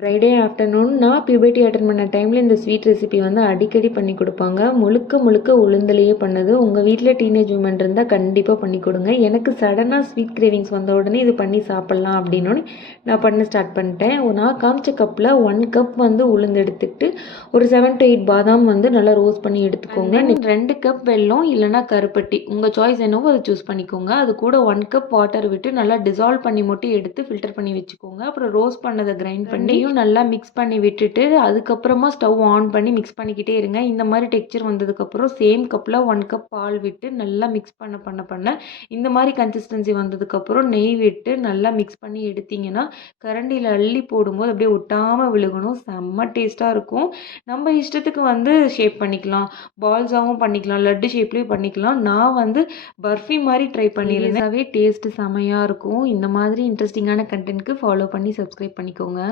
Friday afternoon நான் puberty attend பண்ண டைமில் இந்த ஸ்வீட் ரெசிபி வந்து அடிக்கடி பண்ணி கொடுப்பாங்க. முழுக்க முழுக்க உளுந்துலேயே பண்ணது. உங்கள் வீட்டில் டீனேஜ் உமன் இருந்தால் கண்டிப்பாக பண்ணி கொடுங்க. எனக்கு சடனாக ஸ்வீட் கிரேவிங்ஸ் வந்த உடனே இது பண்ணி சாப்பிட்லாம் அப்படின்னு நான் பண்ண ஸ்டார்ட் பண்ணிட்டேன். நான் காமிச்ச கப்பில் 1 கப் வந்து உளுந்து எடுத்துக்கிட்டு ஒரு 7 to 8 பாதாம் வந்து நல்லா ரோஸ்ட் பண்ணி எடுத்துக்கோங்க. 2 கப் வெல்லம் இல்லைனா கருப்பட்டி உங்கள் சாய்ஸ் என்னவோ அதை சூஸ் பண்ணிக்கோங்க. அது கூட 1 கப் வாட்டர் விட்டு நல்லா டிசால்வ் பண்ணி மட்டும் எடுத்து ஃபில்டர் பண்ணி வச்சுக்கோங்க. அப்புறம் ரோஸ்ட் பண்ணதை கிரைண்ட் பண்ணி நல்லா மிக்ஸ் பண்ணி விட்டுட்டு அதுக்கப்புறமா ஸ்டவ் ஆன் பண்ணி மிக்ஸ் பண்ணிக்கிட்டே இருங்க. இந்த மாதிரி டெக்ஸ்சர் வந்ததுக்கப்புறம் சேம் கப்பில் 1 கப் பால் விட்டு நல்லா மிக்ஸ் பண்ண இந்த மாதிரி கன்சிஸ்டன்சி வந்ததுக்கப்புறம் நெய் விட்டு நல்லா மிக்ஸ் பண்ணி எடுத்தீங்கன்னா கரண்டியில் அள்ளி போடும்போது அப்படியே ஒட்டாமல் விழுகணும். செம்ம டேஸ்ட்டாக இருக்கும். நம்ம இஷ்டத்துக்கு வந்து ஷேப் பண்ணிக்கலாம், பால்ஸாகவும் பண்ணிக்கலாம், லட்டு ஷேப்லேயும் பண்ணிக்கலாம். நான் வந்து பர்ஃபி மாதிரி ட்ரை பண்ணியிருந்தேன். டேஸ்ட்டு செமையாக இருக்கும். இந்த மாதிரி இன்ட்ரெஸ்டிங்கான கண்டென்ட்க்கு ஃபாலோ பண்ணி சப்ஸ்கிரைப் பண்ணிக்கோங்க.